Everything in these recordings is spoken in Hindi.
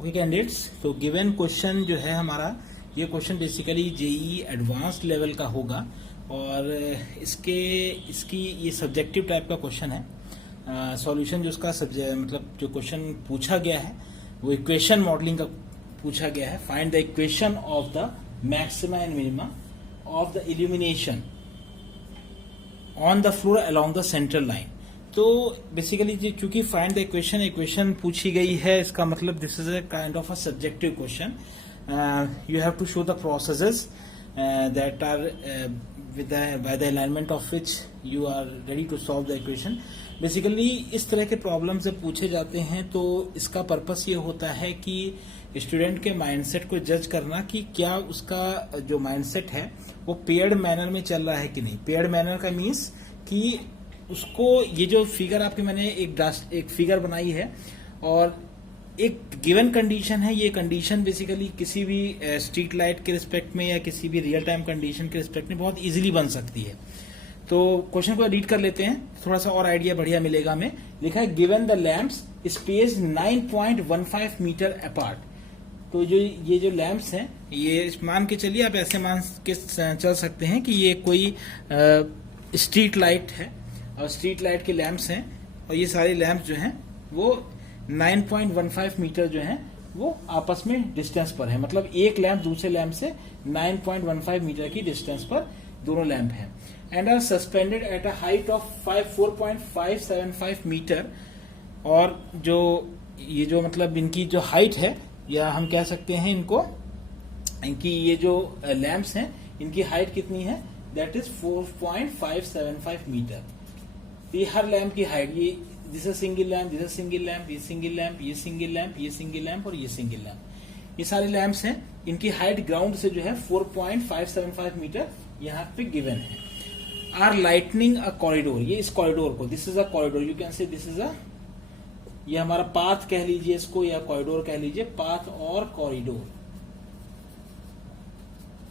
ओके कैंडिडेट्स, तो गिवन क्वेश्चन जो है हमारा, ये question basically JEE advanced level का होगा और इसकी ये सब्जेक्टिव टाइप का क्वेश्चन है। सॉल्यूशन जो उसका मतलब जो क्वेश्चन पूछा गया है वो इक्वेशन मॉडलिंग का पूछा गया है। Find the equation of the maxima and minima of the illumination on the floor along the central line. तो बेसिकली चूंकि फाइंड द इक्वेशन पूछी गई है, इसका मतलब this is a kind of a subjective question. You have to show the processes that are by the alignment of which you are ready to solve the equation. Basically इस तरह के प्रॉब्लम जब पूछे जाते हैं तो इसका पर्पस ये होता है कि स्टूडेंट के माइंडसेट को जज करना कि क्या उसका जो माइंडसेट है वो पेयर्ड मैनर में चल रहा है कि नहीं। पेयर्ड मैनर का मीन्स कि उसको ये जो फिगर आपके मैंने एक फिगर बनाई है और एक गिवन कंडीशन है। ये कंडीशन बेसिकली किसी भी स्ट्रीट लाइट के रिस्पेक्ट में या किसी भी रियल टाइम कंडीशन के रिस्पेक्ट में बहुत इजीली बन सकती है। तो क्वेश्चन को रीड कर लेते हैं, थोड़ा सा और आइडिया बढ़िया मिलेगा हमें। लिखा है given the lamps space 9.15 metre apart. तो जो ये जो लैंप्स हैं, ये मान के चलिए, आप ऐसे मान के चल सकते हैं कि ये कोई स्ट्रीट लाइट है और स्ट्रीट लाइट के लैंप्स हैं और ये सारे लैंप्स जो हैं वो 9.15 मीटर जो हैं वो आपस में डिस्टेंस पर है। मतलब एक लैंप दूसरे लैंप से 9.15 मीटर की डिस्टेंस पर दोनों लैंप हैं। And are suspended at a height of 4.575 metre. और जो ये जो मतलब इनकी जो हाइट है, या हम कह सकते हैं इनकी ये जो लैंप्स हैं इनकी हाइट कितनी है, दैट इज 4.575 मीटर। ये हर लैंप की हाइट, ये this is single lamp, this is single lamp, ये सिंगल लैंप, ये सिंगल लैंप, ये सिंगल लैंप और ये सिंगल लैंप, ये सारे लैंप्स हैं। इनकी हाइट ग्राउंड से जो है 4.575 मीटर यहाँ पे गिवन है। आर लाइटनिंग अ कॉरिडोर, ये इस कॉरिडोर को, this is a corridor, you can say this is अ, ये हमारा पाथ कह लीजिए इसको या कॉरिडोर कह लीजिए, पाथ और कॉरिडोर,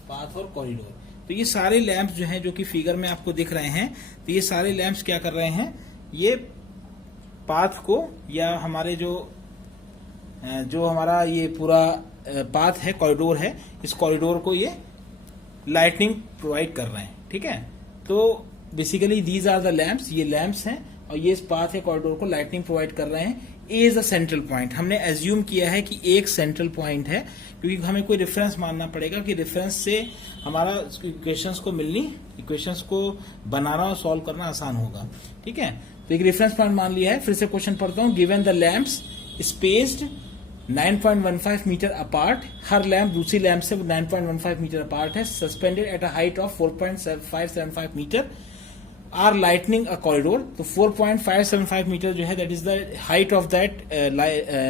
पाथ और कॉरिडोर। तो ये सारे लैंप्स जो हैं जो कि फिगर में आपको दिख रहे हैं, तो ये सारे लैंप्स क्या कर रहे हैं, ये पाथ को या हमारे जो हमारा ये पूरा पाथ है, कॉरिडोर है, इस कॉरिडोर को ये लाइटनिंग प्रोवाइड कर रहे हैं। ठीक है, तो basically these are the lamps, ये लैंप्स हैं और ये इस पाथ है कॉरिडोर को लाइटनिंग प्रोवाइड कर रहे हैं। ए इज अ सेंट्रल पॉइंट, हमने एज्यूम किया है कि एक सेंट्रल पॉइंट है क्योंकि हमें कोई रेफरेंस मानना पड़ेगा कि रेफरेंस से हमारा इक्वेशंस को इक्वेशंस को बनाना और सॉल्व करना आसान होगा। ठीक है, तो एक रेफरेंस पॉइंट मान लिया है। फिर से क्वेश्चन पढ़ता हूं। Given the lamps spaced 9.15 metre apart, हर लैंप दूसरी लैंप से 9.15 मीटर अपार्ट है, suspended at a height of 4.575 metre, are lightning a corridor. तो 4.575 मीटर जो है that is the height of that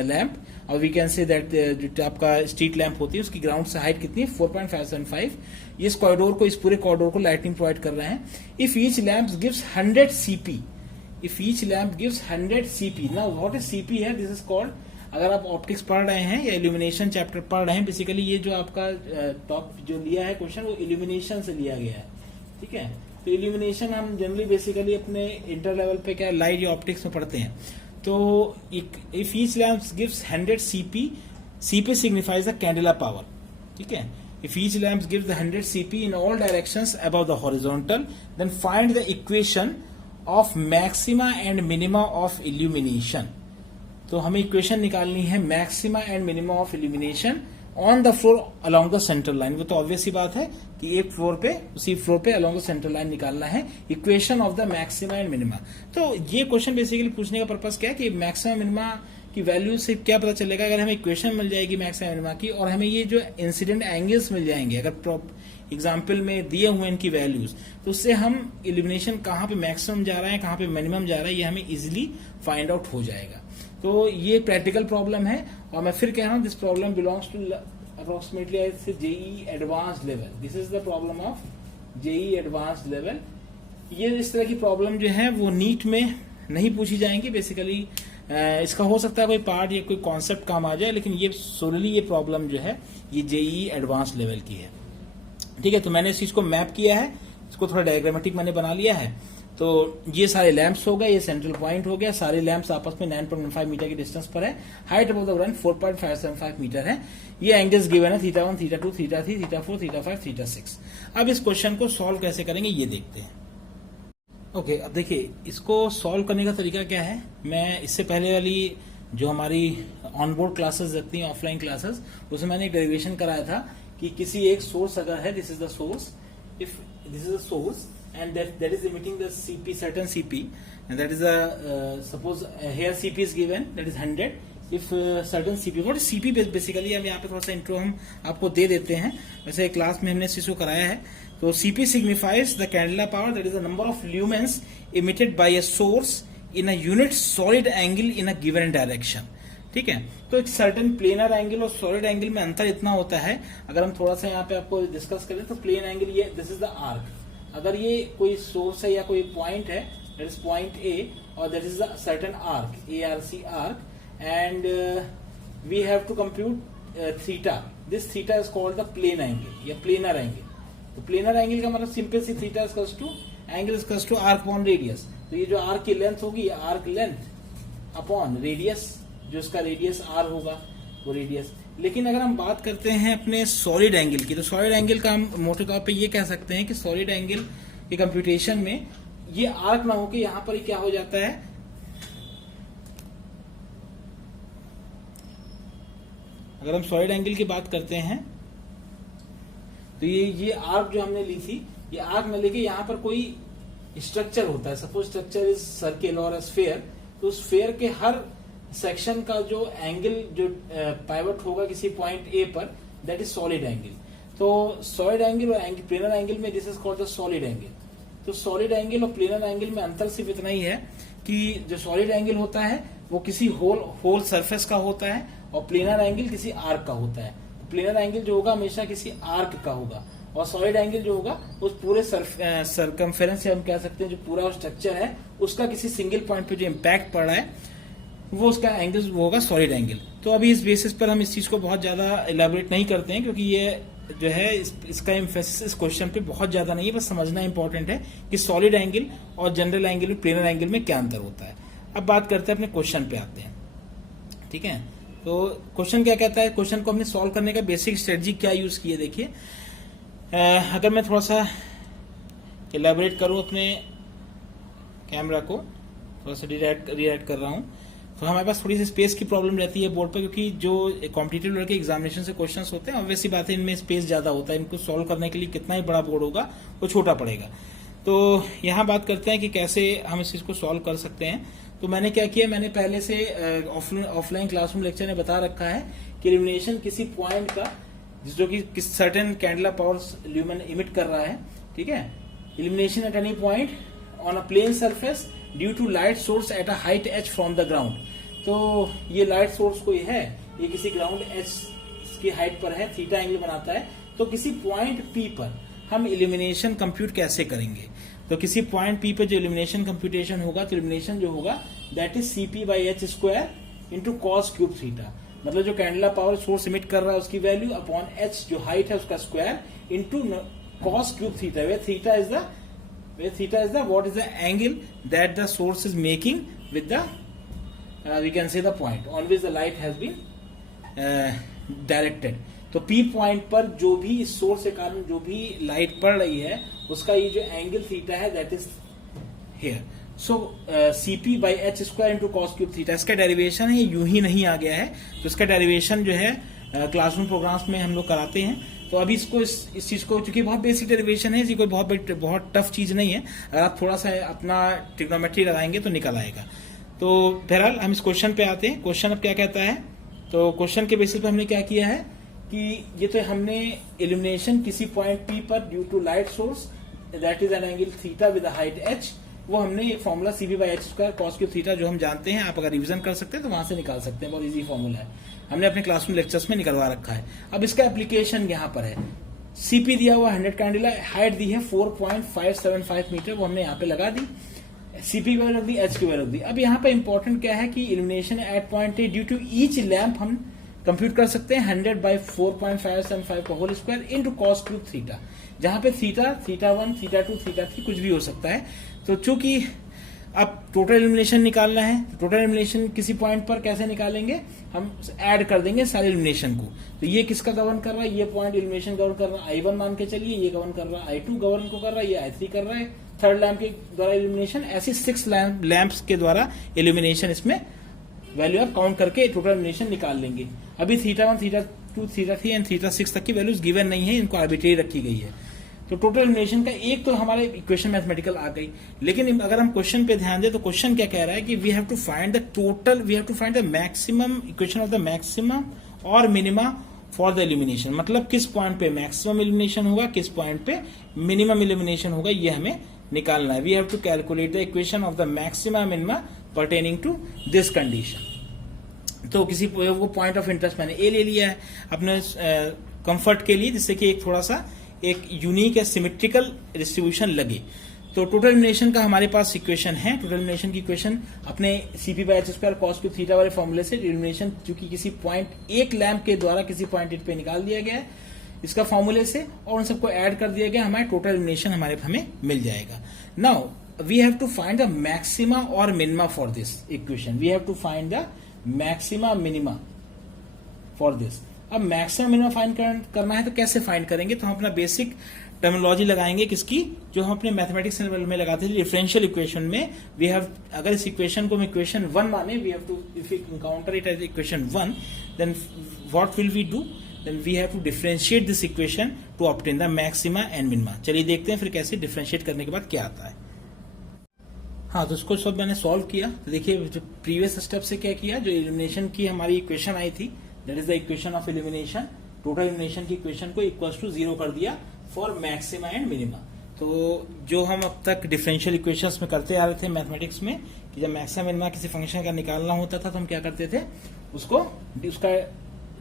lamp, और वी कैन से दैट जो आपका स्ट्रीट लैंप होती है उसकी ग्राउंड से हाइट कितनी है, 4.575। ये इस कॉरिडोर को, इस पूरे कॉरिडोर को लाइटनिंग प्रोवाइड कर रहे हैं। If each lamp gives 100 CP, if each lamp gives 100 CP, now what is CP है, दिस इज कॉल्ड, अगर आप ऑप्टिक्स पढ़ रहे हैं या इल्यूमिनेशन चैप्टर पढ़ रहे हैं, बेसिकली ये जो आपका टॉप जो लिया है क्वेश्चन वो इल्यूमिनेशन से लिया गया है। ठीक है, तो इल्यूमिनेशन हम जनरली बेसिकली अपने इंटर लेवल पे क्या लाइट या ऑप्टिक्स में पढ़ते हैं। तो if each lamp gives 100 CP, CP signifies the candela power. ठीक है, if each lamp gives the 100 cp in all directions above the horizontal, then find the equation of maxima and minima of illumination। तो हमें इक्वेशन निकालनी है maxima and minima of illumination on the floor along the central line. वो तो ऑब्वियस ही बात है कि एक फ्लोर पे, उसी फ्लोर पे अलोंग द सेंट्रल लाइन निकालना है, equation of the maxima and minima. तो ये क्वेश्चन बेसिकली पूछने का पर्पस क्या है कि मैक्सिमा मिनिमा की वैल्यू से क्या पता चलेगा, अगर हमें इक्वेशन मिल जाएगी मैक्सिमा मिनिमा की और हमें ये जो इंसिडेंट एंगल्स मिल जाएंगे, अगर एग्जाम्पल में दिए हुए इनकी वैल्यूज, तो उससे हम इल्यूमिनेशन कहाँ पे मैक्सिमम जा रहा है कहाँ पे मिनिमम जा रहा है ये हमें इजिली फाइंड आउट हो जाएगा। तो ये प्रैक्टिकल प्रॉब्लम है और मैं फिर कह रहा हूँ this problem belongs to approximately JEE advanced level. This is the problem of JEE advanced level. ये इस तरह की प्रॉब्लम जो है वो नीट में नहीं पूछी जाएंगी। बेसिकली इसका हो सकता है कोई पार्ट या कोई कॉन्सेप्ट काम आ जाए, लेकिन ये सोलली ये प्रॉब्लम जो है ये जेईई एडवांस लेवल की है। ठीक है, तो मैंने इस चीज को मैप किया है, इसको थोड़ा डायग्रामेटिक मैंने बना लिया है। तो ये सारे लैंप्स हो गए, ये सेंट्रल पॉइंट हो गया, सारे लैंप्स आपस में 9.15 मीटर की डिस्टेंस पर है, height above the ground 4.575 metre है। ये एंगल्स गिवन है θ1, θ2, θ3, θ4, θ5, θ6। अब इस क्वेश्चन को सॉल्व कैसे करेंगे ये देखते हैं। ओके, अब देखिए इसको सॉल्व करने का तरीका क्या है। मैं इससे पहले वाली जो हमारी ऑनबोर्ड क्लासेस लगती हैं, ऑफलाइन क्लासेस, उसमें मैंने एक डेरिवेशन कराया था कि किसी एक सोर्स अगर है, this is the source, if this is the source and that is emitting the CP, certain CP, and that is a suppose here CP is given, that is 100, if certain CP, what is CP basically, हम यहाँ पे थोड़ा सा इंट्रो हम आपको दे देते हैं, वैसे क्लास में हमने इस चीज को कराया है। तो CP signifies the candela power, that is the number of lumens emitted by a source in a unit solid angle in a given direction। ठीक है, तो एक सर्टेन प्लेनर एंगल और सॉलिड एंगल में अंतर इतना होता है। अगर हम थोड़ा सा यहाँ पे आपको डिस्कस करें तो प्लेन एंगल, ये दिस इज द आर्क, अगर ये कोई सोर्स है या कोई पॉइंट है, दैट इज पॉइंट ए, और that is the certain arc, ARC arc, and we have to compute theta, this theta is called the plane angle या प्लेनर एंगल। तो प्लेनर एंगल का मतलब simple see theta is to angle is to arc upon radius. तो ये जो आर्क की लेंथ होगी, आर्क लेंथ अपॉन रेडियस, जो इसका रेडियस आर होगा वो रेडियस। लेकिन अगर हम बात करते हैं अपने सॉलिड एंगल की, तो सॉलिड एंगल का हम मोटे तौर पे ये कह सकते हैं कि सॉलिड एंगल के कंप्यूटेशन में ये आर्क ना होके यहां पर क्या हो जाता है, अगर हम सॉलिड एंगल की बात करते हैं तो ये आर्क जो हमने ली थी, ये आर्क में लेके यहां पर कोई स्ट्रक्चर होता है, सपोज स्ट्रक्चर इज सर्किल और स्फेयर, तो स्फेयर के हर सेक्शन का जो एंगल, जो पाइवट होगा किसी पॉइंट ए पर, दैट इज सॉलिड एंगल। तो सॉलिड एंगल और प्लेनर एंगल में this is called the solid angle. तो सॉलिड एंगल और प्लेनर एंगल में अंतर सिर्फ इतना ही है कि जो सॉलिड एंगल होता है वो किसी होल सरफेस का होता है और प्लेनर एंगल किसी आर्क का होता है। तो प्लेनर एंगल जो होगा हमेशा किसी आर्क का होगा, और सॉलिड एंगल जो होगा उस पूरे सरकमफेरेंस से हम कह सकते हैं जो पूरा स्ट्रक्चर है उसका किसी सिंगल पॉइंट पे जो इम्पैक्ट पड़ रहा है वो उसका एंगल वो होगा सॉलिड एंगल। तो अभी इस बेसिस पर हम इस चीज को बहुत ज्यादा इलेबोरेट नहीं करते हैं, क्योंकि ये जो है इसका एम्फेसिस इस क्वेश्चन पे बहुत ज्यादा नहीं है, बस समझना इंपॉर्टेंट है कि सॉलिड एंगल और जनरल एंगल में, प्लेनर एंगल में क्या अंतर होता है। अब बात करते हैं अपने क्वेश्चन पे आते हैं। ठीक है, तो क्वेश्चन क्या कहता है, क्वेश्चन को हमने सॉल्व करने का बेसिक स्ट्रेटजी क्या यूज की है। देखिए, अगर मैं थोड़ा सा इलेबोरेट करूं अपने कैमरा को, थोड़ा सा रिडायरेक्ट कर रहा हूं, तो हमारे पास थोड़ी सी स्पेस की प्रॉब्लम रहती है बोर्ड पे, क्योंकि जो कॉम्पिटिटिव लेवल के एग्जामिनेशन से क्वेश्चंस होते हैं ऑब्वियसली बात है इनमें स्पेस ज्यादा होता है, इनको सॉल्व करने के लिए कितना ही बड़ा बोर्ड होगा वो छोटा पड़ेगा। तो यहाँ बात करते हैं कि कैसे हम इस चीज को सॉल्व कर सकते हैं। तो मैंने क्या किया, मैंने पहले से ऑफलाइन क्लासरूम लेक्चर में बता रखा है कि इल्यूमिनेशन किसी पॉइंट का जो कि certain candela power lumen emit कर रहा है, ठीक है, illumination at any point on a plane surface due to light source at a height h from the ground. तो ये लाइट सोर्स कोई है, ये किसी ग्राउंड h की हाइट पर है, थीटा एंगल बनाता है। तो किसी पॉइंट P पर हम इल्यूमिनेशन कंप्यूट कैसे करेंगे, तो किसी पॉइंट P पे जो इल्यूमिनेशन कंप्यूटेशन होगा, तो इल्यूमिनेशन जो होगा that is CP/h² into cos cube theta. मतलब जो कैंडला पावर सोर्स इमिट कर रहा है उसकी वैल्यू अपॉन h जो हाइट है उसका square into cos cube theta, where theta is the what is the angle that the source is making with the we can say the point on which the light has been directed। तो P पॉइंट पर जो भी इस सोर्स के कारण जो भी लाइट पड़ रही है उसका ये जो एंगल थीटा है that is here. So CP/h² into cos cube theta, इसका डेरिवेशन है, यूं ही नहीं आ गया है, तो इसका डेरिवेशन जो है क्लासरूम प्रोग्राम्स में हम लोग कराते हैं। तो अभी इसको इस चीज को, चूंकि बहुत बेसिक डेरिवेशन है, कोई बहुत टफ चीज नहीं है, अगर आप थोड़ा सा अपना ट्रिग्नोमेट्री लगाएंगे तो निकल आएगा। तो बहरहाल हम इस क्वेश्चन पे आते हैं। क्वेश्चन अब क्या कहता है, तो क्वेश्चन के बेसिस पे हमने क्या किया है कि ये तो हमने इल्यूमिनेशन किसी पॉइंट P पर due to light source that is an angle theta with height h, वो हमने एक formula CP/h² cos cube theta जो हम जानते हैं, आप अगर रिवीजन कर सकते हैं तो वहां से निकाल सकते हैं, बहुत इजी फॉर्मूला है, हमने अपने क्लासरूम लेक्चर्स में निकलवा रखा है। अब इसका एप्लीकेशन यहाँ पर है, CP दिया हुआ 100 कैंडिला, हाइट दी है 4.575 मीटर, वो हमने यहाँ पे लगा दी, CP की वैल्यू रख दी, h की वैल्यू रख दी। अब यहाँ पे इंपॉर्टेंट क्या है कि illumination at point A due to each lamp हम कंप्यूट कर सकते हैं 100/4.575 का whole square into cos cube theta, जहां पे थीटा 1, थीटा 2, थीटा 3 कुछ भी हो सकता है। तो चूंकि अब टोटल एलिमिनेशन निकालना है, तो टोटल एलिमिनेशन किसी पॉइंट पर कैसे निकालेंगे, हम ऐड कर देंगे सारे एलिमिनेशन को। तो ये किसका गवर्न कर रहा है, ये पॉइंट एलिमिनेशन गवर्न कर रहा है I1 मान के चलिए, ये गवर्न कर रहा है I2 गवर्न को कर रहा है, ये I3 कर रहा है थर्ड लैंप के द्वारा एलिमिनेशन। ऐसे 6 लैंप्स के द्वारा एलिमिनेशन इसमें वैल्यू आप काउंट करके टोटल एलिमिनेशन निकाल लेंगे। अभी θ1, θ2, θ3 एंड θ6 तक की वैल्यूज गिवन नहीं है, इनको आर्बिट्रेरी रखी गई है। तो टोटल एलिमिनेशन का एक तो हमारे इक्वेशन मैथमेटिकल आ गई, लेकिन अगर हम क्वेश्चन पे ध्यान दें तो क्वेश्चन क्या कह रहा है कि we have to find the total, we have to find the maximum equation of the maximum और मिनिमा फॉर द एलिमिनेशन। मतलब किस पॉइंट पे मैक्सिमम एलिमिनेशन होगा, किस पॉइंट पे मिनिमम एलिमिनेशन होगा, ये हमें निकालना है। We have to calculate the equation of the maximum minima pertaining to this condition. तो किसी वो पॉइंट ऑफ इंटरेस्ट मैंने ए ले लिया है अपने कंफर्ट के लिए, जिससे कि एक थोड़ा सा एक यूनिक या सिमेट्रिकल डिस्ट्रीब्यूशन लगे। तो टोटल एलिमिनेशन का हमारे पास इक्वेशन है। टोटल एलिमिनेशन की इक्वेशन अपने CP/H² cos क्यूब थीटा वाले फॉर्मूले से एलिमिनेशन चूंकि किसी पॉइंट एक लैंप के द्वारा किसी पॉइंट पे निकाल दिया गया है इसका फॉर्मूले से, और उन सबको ऐड कर दिया गया, हमारे टोटल एलिमिनेशन हमें मिल जाएगा। Now we have to find the maxima और minima for this equation. We have to find the maxima minima for this. अब मैक्सिमम मिनिमम फाइंड करना है तो कैसे फाइंड करेंगे, तो हम अपना बेसिक टर्मिनोलॉजी लगाएंगे किसकी, जो हम अपने मैथमेटिक्स में लगाते थे डिफरेंशियल इक्वेशन में। वी हैव, अगर इस इक्वेशन को हम इक्वेशन 1 माने, we have to, if we encounter it as equation 1, then what will we do, then we have to differentiate this equation to obtain the maxima and minima. चलिए देखते हैं फिर कैसे डिफरेंशिएट करने के बाद क्या आता है। हाँ, तो उसको सब मैंने सॉल्व किया। तो देखिए जो प्रीवियस स्टेप से क्या किया, जो एलिमिनेशन की हमारी इक्वेशन आई थी, that is the equation of elimination, total elimination की इक्वेशन को इक्वल्स टू 0 कर दिया फॉर मैक्सिमा एंड मिनिमा। तो जो हम अब तक डिफरेंशियल इक्वेशंस में करते आ रहे थे मैथमेटिक्स में, कि जब मैक्सिमा मिनिमा किसी फंक्शन का निकालना होता था तो हम क्या करते थे, उसका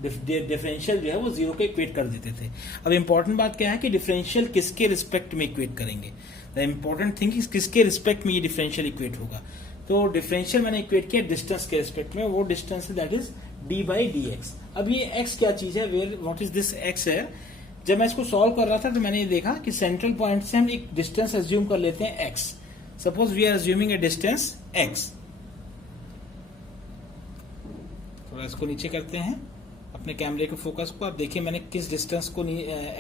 डिफरेंशियल जो है वो 0 के इक्वेट कर देते थे। अब इंपॉर्टेंट बात क्या है कि डिफरेंशियल किसके रिस्पेक्ट में इक्वेट करेंगे। द इंपॉर्टेंट थिंग इज किसके रिस्पेक्ट में ये डिफरेंशियल इक्वेट होगा। तो डिफरेंशियल मैंने इक्वेट किया डिस्टेंस के रिस्पेक्ट में, वो डिस्टेंस है दैट इज d/dx। अब ये x क्या चीज है, where what is this x है। जब मैं इसको सॉल्व कर रहा था तो मैंने ये देखा कि सेंट्रल पॉइंट से हम एक डिस्टेंस एज्यूम कर लेते हैं x। Suppose we are assuming a distance x। थोड़ा इसको नीचे करते हैं अपने कैमरे के फोकस को। आप देखिए मैंने किस डिस्टेंस को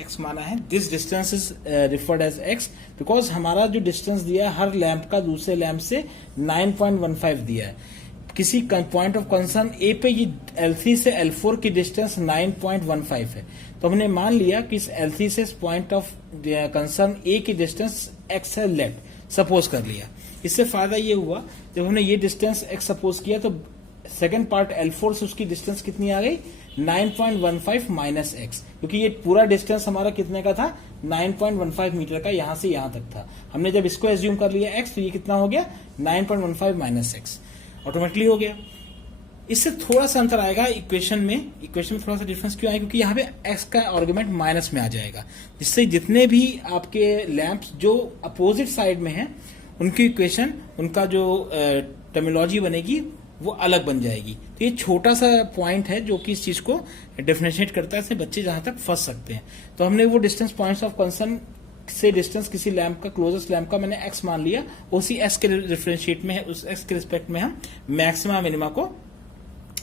x माना है। This distance is referred as x because हमारा जो डिस्टेंस दिया है हर लैंप का दूसरे लैंप से 9.15 दिया है। किसी पॉइंट ऑफ कंसर्न ए पे ये L3 से L4 की डिस्टेंस 9.15 है। तो हमने मान लिया कि इस L3 से पॉइंट ऑफ कंसर्न ए की डिस्टेंस x है, लेट सपोज कर लिया। इससे फायदा ये हुआ जब हमने ये डिस्टेंस x सपोज किया तो सेकंड पार्ट L4 से उसकी डिस्टेंस कितनी आ गई, 9.15 माइनस x, क्योंकि ये पूरा डिस्टेंस हमारा कितने का था, 9.15 मीटर का, यहां से यहां तक था। हमने जब इसको एज्यूम कर लिया x, तो ये कितना हो गया 9.15 माइनस x, ऑटोमेटिकली हो गया। इससे थोड़ा सा अंतर आएगा इक्वेशन में थोड़ा सा डिफरेंस क्यों आएगा, क्योंकि यहाँ पे x का आर्गुमेंट माइनस में आ जाएगा, जिससे जितने भी आपके लैंप्स जो अपोजिट साइड में हैं उनकी इक्वेशन, उनका जो टर्मिनोलॉजी बनेगी वो अलग बन जाएगी। तो ये छोटा सा पॉइंट है जो कि इस चीज को डिफरेंशिएट करता है, इससे बच्चे जहां तक फंस सकते हैं। तो हमने वो डिस्टेंस पॉइंट्स ऑफ कंसर्न से डिस्टेंस किसी लैंप का, क्लोजेस्ट लैंप का मैंने x मान लिया, उसी x के डिफरेंशिएट में है, उस x के रिस्पेक्ट में हम मैक्सिमा मिनिमा को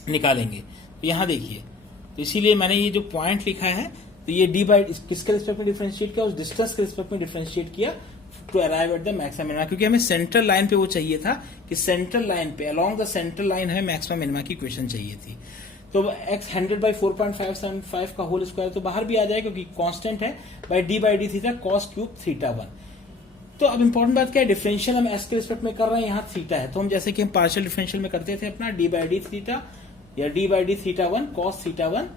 निकालेंगे। तो यहां देखिए, तो इसीलिए मैंने ये जो पॉइंट लिखा है, तो ये किसके रिस्पेक्ट में डिफरेंशिएट किया, उस डिस्टेंस के रिस्पेक्ट में डिफरेंशिएट किया to arrive at the maxima minima, क्योंकि हमें सेंट्रल लाइन पे वो चाहिए था कि सेंट्रल लाइन पे, अलोंग द सेंट्रल लाइन हमें मैक्सिमा मिनिमा की इक्वेशन चाहिए थी। तो x 100/4.575 का होल स्क्वायर तो बाहर भी आ जाए क्योंकि कांस्टेंट है, by d/d theta cos cube theta 1। तो अब इंपॉर्टेंट बात क्या है, डिफरेंशियल हम s के रिस्पेक्ट में कर रहे हैं, यहाँ थीटा है, तो हम जैसे कि हम पार्शियल डिफरेंशियल में करते थे अपना d/d थीटा या d/d theta 1 cos theta 1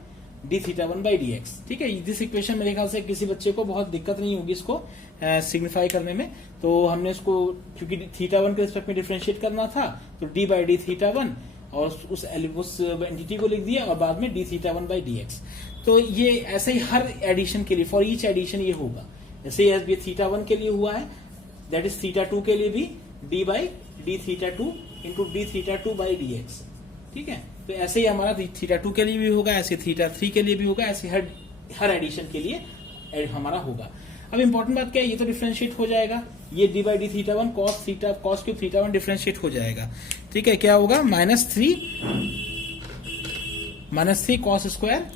d theta 1/dx। ठीक है, दिस इक्वेशन मेरे ख्याल से किसी बच्चे को बहुत दिक्कत नहीं होगी इसको सिग्निफाई करने में। तो हमने इसको क्योंकि थीटा 1 के रिस्पेक्ट में डिफरेंशिएट करना था, तो d/d थीटा 1 और उस एंटिटी को लिख दिया और बाद में d थीटा 1/dx। तो ये ऐसे ही हर एडिशन के लिए, फॉर ईच एडिशन ये होगा। जैसे ये थीटा 1 के लिए हुआ है, दैट इज थीटा 2 के लिए भी d/d theta 2 into d theta 2/dx। ठीक है, तो ऐसे ही हमारा थीटा 2 के लिए भी होगा, ऐसे थीटा 3 के लिए भी होगा, ऐसे हर एडिशन के लिए हमारा होगा। अब इंपॉर्टेंट बात क्या है, ये तो डिफरेंशिएट हो जाएगा, ये D by d theta one cos cube theta one differentiate हो जाएगा। ठीक है, क्या होगा minus three cos square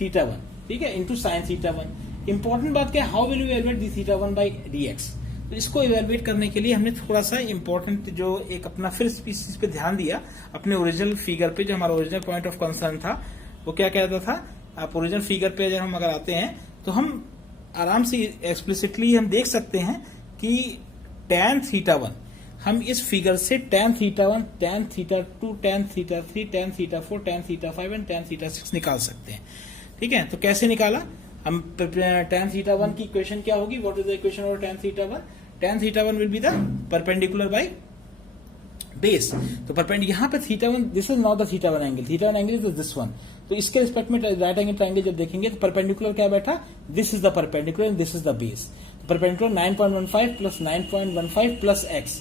theta one, ठीक है, into sine theta one. Important बात क्या है, how will you evaluate D theta one by d x. तो इसको इवैल्यूएट करने के लिए हमने थोड़ा सा इंपॉर्टेंट जो एक अपना फिर इस चीज पे ध्यान दिया अपने ओरिजिनल फिगर पे, जो हमारा ओरिजिनल पॉइंट ऑफ कंसर्न था वो क्या कहता था। आप ओरिजिनल फिगर पे अगर हम आते हैं तो हम आराम से एक्सप्लिसिटली हम देख सकते हैं कि tan थीटा वन, हम इस फिगर से tan theta one, tan theta two, tan theta three, tan theta four, tan theta five and tan theta six निकाल सकते हैं। ठीक है, तो कैसे निकाला हम, tan थीटा वन की इक्वेशन क्या होगी, what is the equation of tan theta one, tan theta one will be the perpendicular by base. तो परपेंडिकुलर यहाँ पे theta one, this is not the theta one angle, theta one angle is this one. तो इसके रिस्पेक्ट में राइट एंगल ट्रायंगल जब देखेंगे तो परपेंडिकुलर क्या बैठा, this is the perpendicular and this is the base. Perpendicular 9.15 plus 9.15 plus x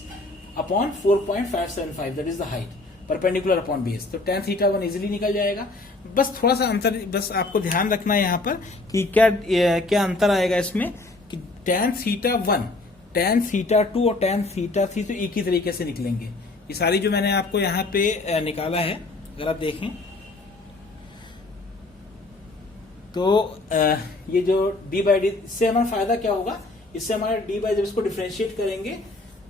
upon 4.575 that is the height, perpendicular upon base. तो tan थीटा वन इजिली निकल जाएगा। बस थोड़ा सा अंतर, बस आपको ध्यान रखना है यहाँ पर कि क्या अंतर आएगा इसमें कि tan theta one, tan theta two और tan थीटा थ्री तो एक ही तरीके से निकलेंगे। ये सारी जो मैंने आपको यहाँ पे निकाला है अगर आप देखें तो ये जो डी बाई डी, इससे हमारा फायदा क्या होगा, इससे हमारा डी बाई, जब इसको डिफ्रेंशिएट करेंगे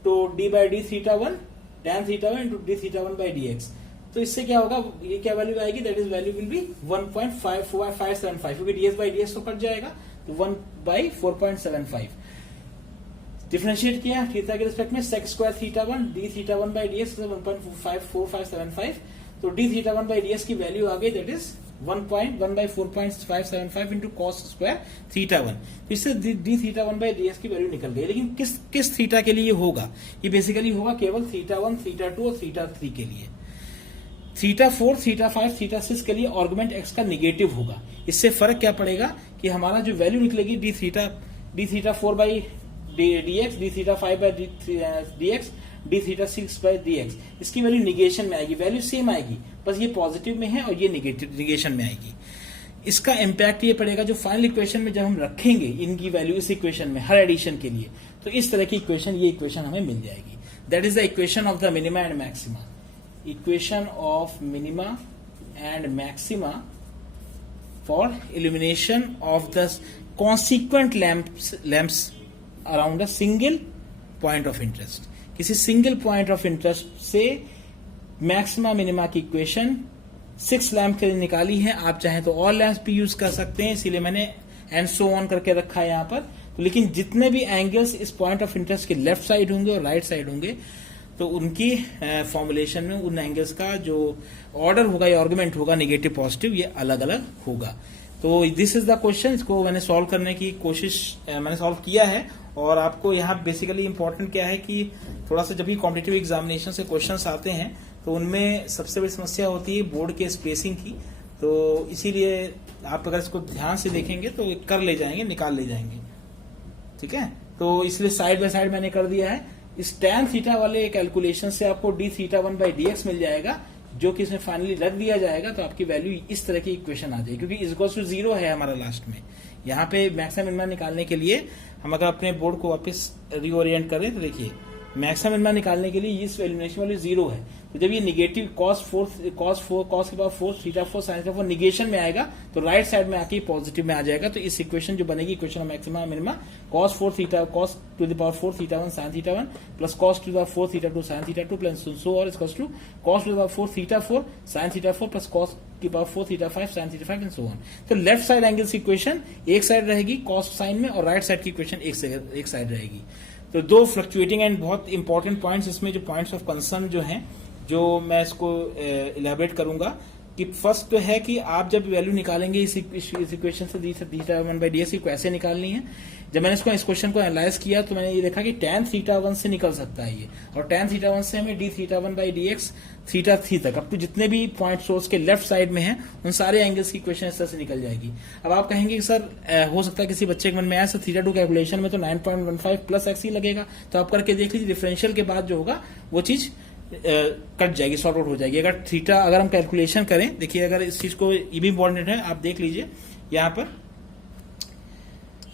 तो d by d theta one tan theta one into d theta one by d x. तो इससे क्या होगा, ये क्या वैल्यू आएगी, that is value will be 1.575 क्योंकि d s by d x तो कट जाएगा, तो 1/4.75 डिफ्रेंशिएट किया थीटा के रिस्पेक्ट में, sec square theta one d theta one by d x 1.4575। तो d theta one by d x की वैल्यू आ गई, that is 1/4.575 into cos square theta one. तो इससे D theta one by d x की वैल्यू निकल गई। लेकिन किस थीटा के लिए होगा, ये बेसिकली होगा केवल थीटा वन, थीटा टू और थीटा थ्री के लिए। Theta four, theta five, theta six के लिए आर्गुमेंट एक्स का निगेटिव होगा। इससे फर्क क्या पड़ेगा कि हमारा जो वैल्यू निकलेगी D theta four by d x, D theta five by d x, D theta six by d x, इसकी वैल्यू निगेशन में आएगी, वैल्यू सेम आएगी, बस ये पॉजिटिव में है और ये निगेशन में आएगी। इसका इम्पैक्ट ये पड़ेगा जो फाइनल इक्वेशन में जब हम रखेंगे इनकी वैल्यू इस इक्वेशन में हर एडिशन के लिए, तो इस तरह की इक्वेशन, ये इक्वेशन हमें मिल जाएगी। That is the equation of the minima and maxima. Equation of minima and maxima for illumination of the consequent lamps around a single point of interest. किसी सिंगल पॉइंट ऑफ इंटरेस्ट से मैक्सिमा मिनिमा की इक्वेशन 6 लैंप के लिए निकाली है। आप चाहें तो और लैंप्स भी यूज कर सकते हैं, इसीलिए मैंने एंड सो ऑन करके रखा है यहाँ पर। तो लेकिन जितने भी एंगल्स इस पॉइंट ऑफ इंटरेस्ट के लेफ्ट साइड होंगे और राइट साइड होंगे, तो उनकी फॉर्मुलेशन में उन एंगल्स का जो ऑर्डर होगा या आर्गुमेंट होगा नेगेटिव पॉजिटिव, ये अलग अलग होगा। तो दिस इज द क्वेश्चन, इसको मैंने सॉल्व करने की कोशिश, मैंने सॉल्व किया है। और आपको यहाँ बेसिकली इंपॉर्टेंट क्या है कि थोड़ा सा जब भी कॉम्पिटिटिव एग्जामिनेशन से क्वेश्चंस आते हैं तो उनमें सबसे बड़ी समस्या होती है बोर्ड के स्पेसिंग की। तो इसीलिए आप अगर इसको ध्यान से देखेंगे तो कर ले जाएंगे, निकाल ले जाएंगे। ठीक है, तो इसलिए साइड बाय साइड मैंने कर दिया है। इस tan थीटा वाले कैलकुलेशन से आपको d theta one by d x मिल जाएगा, जो कि इसमें फाइनली रख दिया जाएगा, तो आपकी वैल्यू इस तरह की इक्वेशन आ जाएगी, क्योंकि इक्वल्स टू 0 है हमारा लास्ट में। यहाँ पे मैक्सिमम मिनिमम निकालने के लिए हम अगर अपने बोर्ड को वापस रिओरिएंट करें तो देखिए मैक्सिमम मिनिमम निकालने के लिए इस एलिमिनेशन वाली 0 है। तो जब ये निगेटिव cos के power 4 theta 4 sin theta 4 negation में आएगा, तो राइट साइड में आके पॉजिटिव में आ जाएगा। तो इस इक्वेशन जो बनेगी, equation of maximum minima, cos to the power 4 theta 1 sin theta 1 plus cos to the power 4 theta 2 sin theta 2 plus so और equals to cos to the power 4 theta 4 sin theta 4 plus cos की पावर 4 theta 5 sin theta 5 and so on. तो लेफ्ट साइड एंगल्स की इक्वेशन एक साइड रहेगी cos साइन में, और राइट साइड की इक्वेशन एक साइड रहेगी। तो दो फ्लक्चुएटिंग एंड बहुत इंपॉर्टेंट पॉइंट्स इसमें, जो पॉइंट्स ऑफ कंसर्न जो हैं, जो मैं इसको इलेबोरेट करूंगा कि फर्स्ट तो है कि आप जब वैल्यू निकालेंगे इस इक्वेशन से theta one by d x को ऐसे निकालनी है। जब मैंने इस क्वेश्चन को एनालाइज किया तो मैंने ये देखा कि tan थीटा वन से निकल सकता है ये, और tan थीटा वन से हमें D theta one by d x theta three तक, अब तो जितने भी पॉइंट सोर्स के लेफ्ट साइड में हैं उन सारे एंगल्स की इक्वेशन इस तरह से निकल जाएगी। अब आप कहेंगे कि सर हो सकता है किसी बच्चे के मन में आया सर थीटा टू कैलकुलेशन में तो 9.15 प्लस एक्स ही लगेगा, तो आप करके देख लीजिए, डिफरेंशियल के बाद जो होगा वो चीज कट जाएगी, सॉर्ट आउट हो जाएगी। अगर हम कैलकुलेशन करें, देखिए अगर इस चीज को, ये भी इंपॉर्टेंट है, आप देख लीजिए यहाँ पर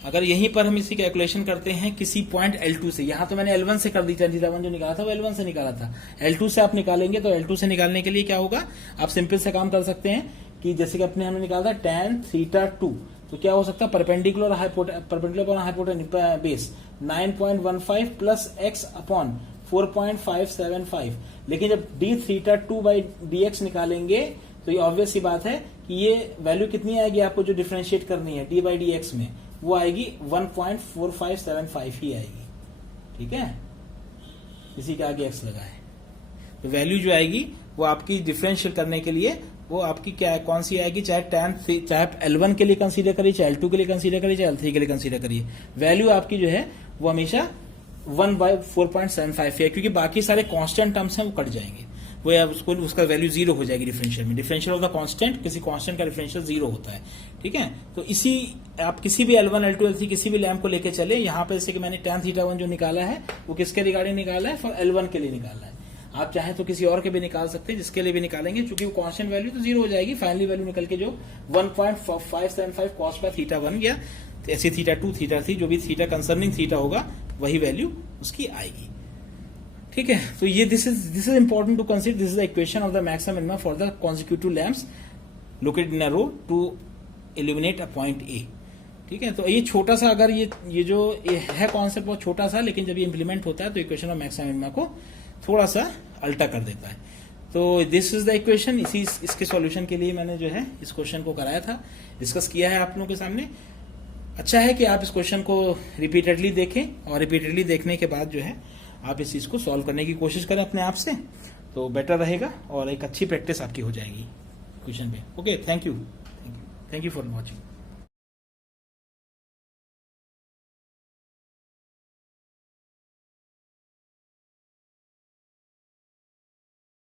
अगर यहीं पर हम इसी कैलकुलेशन करते हैं किसी पॉइंट L2 से, यहां तो मैंने L1 से कर दी, tan थीटा 1 जो निकाला था वो L1 से निकाला था, L2 से आप निकालेंगे तो L2 से निकालने के लिए क्या होगा, आप सिंपल से काम कर सकते हैं कि जैसे कि अपने हमने निकाला था tan थीटा 2, तो क्या हो सकता है, perpendicular hypotenuse base 9.15 plus x upon 4.575, लेकिन जब d थीटा 2 बाई dx निकालेंगे तो ये ऑब्वियस सी बात है कि ये वैल्यू कितनी आएगी, आपको जो डिफरेंशिएट करनी है d बाई dx में, वो आएगी 1.4575 ही आएगी। ठीक है, इसी के आगे x लगा है, तो वैल्यू जो आएगी वो आपकी डिफरेंशिएट करने के लिए वो आपकी क्या है, कौन सी आएगी, चाहे आप L1 के लिए कंसीडर करिए, चाहे L2 के लिए कंसीडर करिए, चाहे L3 के लिए कंसीडर करिए, वैल्यू आपकी जो है वो हमेशा 1/4.75 है, क्योंकि बाकी सारे कांस्टेंट टर्म्स हैं वो कट जाएंगे, वो या उसको उसका वैल्यू जीरो हो जाएगी डिफरेंशियल में। डिफरेंशियल ऑफ द कांस्टेंट, किसी कांस्टेंट का डिफरेंशियल जीरो होता है। ठीक है, तो इसी आप किसी भी L1 L2 L3 किसी भी लैम्प को लेके चले, यहाँ पे जैसे कि मैंने tan थीटा 1 जो निकाला है वो किसके रिगार्डिंग निकाला है, फॉर L1 के लिए निकाला है। आप चाहें तो किसी और के भी निकाल सकते हैं, जिसके लिए भी निकालेंगे, क्योंकि वो कांस्टेंट वैल्यू तो जीरो हो जाएगी, फाइनली वैल्यू निकल के जो 1.575 कॉस बाय थीटा 1 गया, तो ऐसे थीटा 2 थीटा 3 जो भी थीटा कंसर्निंग थीटा होगा वही वैल्यू उसकी आएगी। ठीक है, तो ये this is important to consider, this is the equation of the maximum minimum for the consecutive lamps located in a row to illuminate a point A. ठीक है, तो ये छोटा सा, अगर ये जो है कॉन्सेप्ट बहुत छोटा सा, लेकिन जब ये इंप्लीमेंट होता है तो इक्वेशन ऑफ मैक्सिमम मिनिमम को थोड़ा सा अल्टर कर देता है। तो दिस इज द इक्वेशन, इसके सॉल्यूशन के लिए मैंने जो है इस क्वेश्चन को कराया था, डिस्कस किया है आप लोगों के सामने। अच्छा है कि आप इस क्वेश्चन को रिपीटेडली देखें, और रिपीटेडली देखने के बाद जो है आप इस चीज को सॉल्व करने की कोशिश करें अपने आप से, तो बेटर रहेगा और एक अच्छी प्रैक्टिस आपकी हो जाएगी क्वेश्चन पे। Okay, thank you for watching.